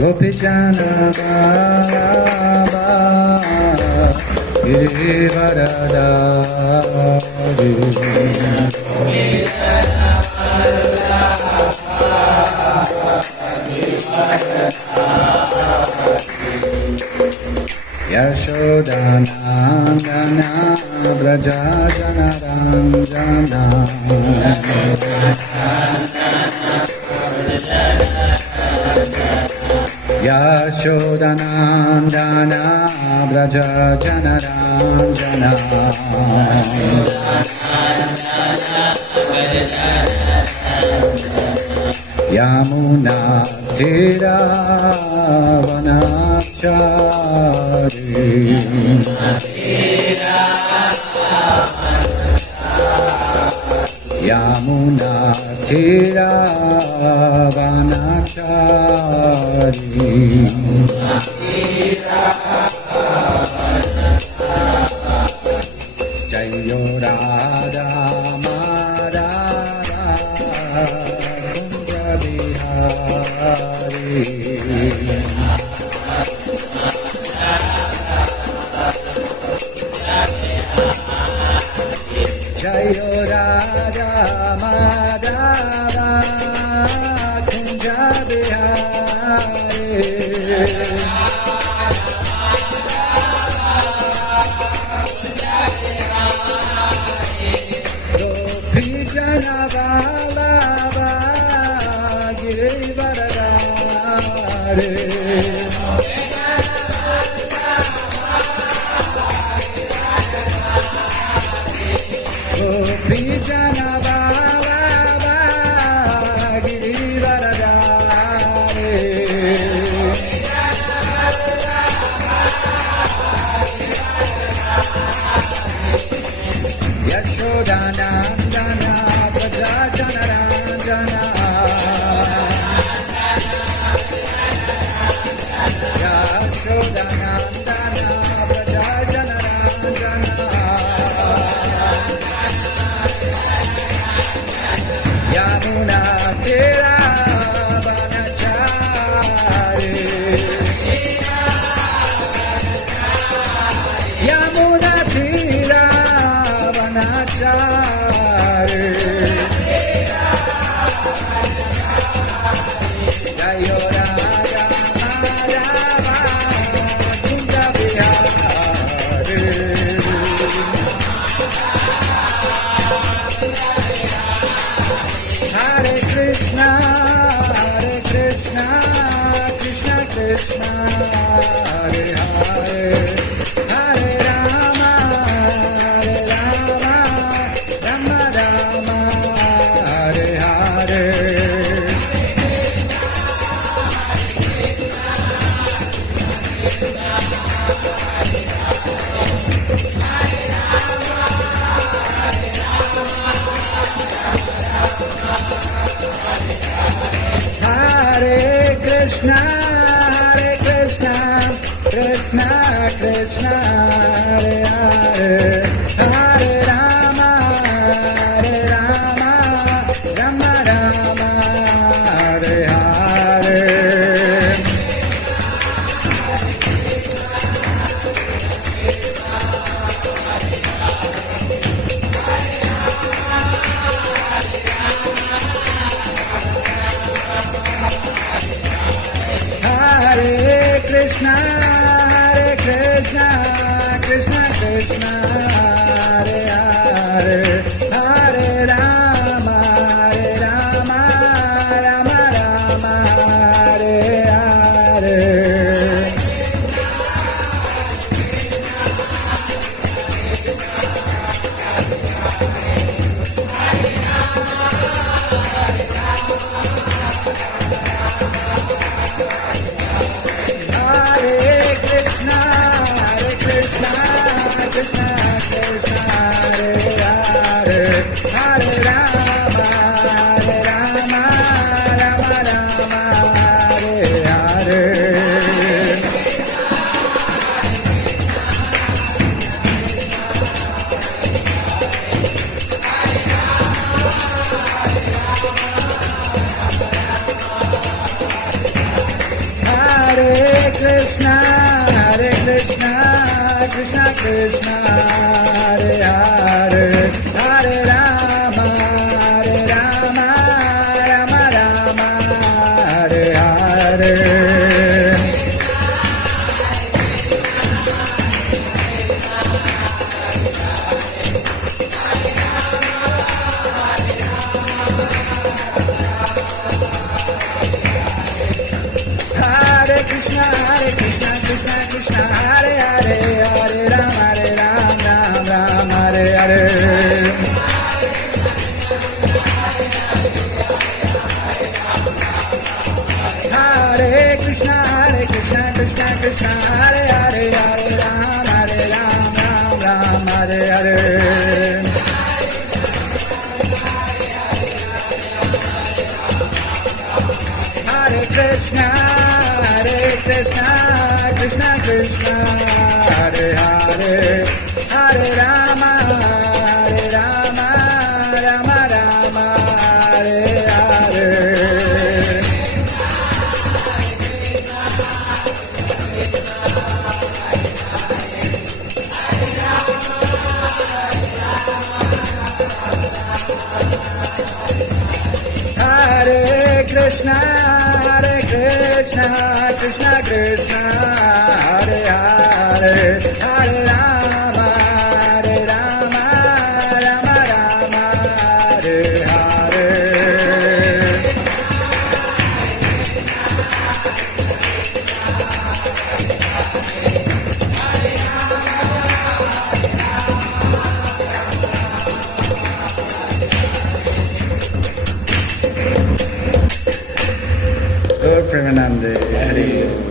Gopijana Baba Girivaradari Yashodanandana Braja Janaranjana Yashodanandana Braja Janaranjana Yamuna Tira Vanachari Yamuna Tira Vanachari Jayo Radha Madara Bihari Jayo Raja Madhava Kunja Bihari Gopi Jana Vallabha Girivaradari Gopijana Baba Girivaradari Yashodanandana Braja Janaranjana Yashodanandana Braja Janaranjana Yamuna Tira Vanachari Yamuna Tira Vanachari Jayo Raja Madhava Kunja Bihari Hare Krishna, Krishna Krishna, Hare Hare, Hare Rama, Rama Rama, Hare Hare. Hare Krishna, Krishna Krishna, Hare Hare, Hare Rama, Rama Rama, Hare Hare. Hare Krishna, Krishna Krishna, Hare Hare, Hare Rama, Rama Rama, Hare Hare. Krishna, Krishna Krishna, Hare Hare, Hare Rama, Rama Rama, Hare Hare. Hare Krishna, Krishna Krishna, Hare Hare, Hare Rama, Rama Hare Hare. Hare Krishna, Krishna Krishna, Hare Hare, Hare Rama, Rama Hare Hare. Hare Krishna, Krishna Krishna, Hare Hare, Hare Rama, Rama Hare Hare. Hare Krishna, Krishna Krishna, Hare Hare, Hare Rama, Rama Hare Hare. Premanande, Hare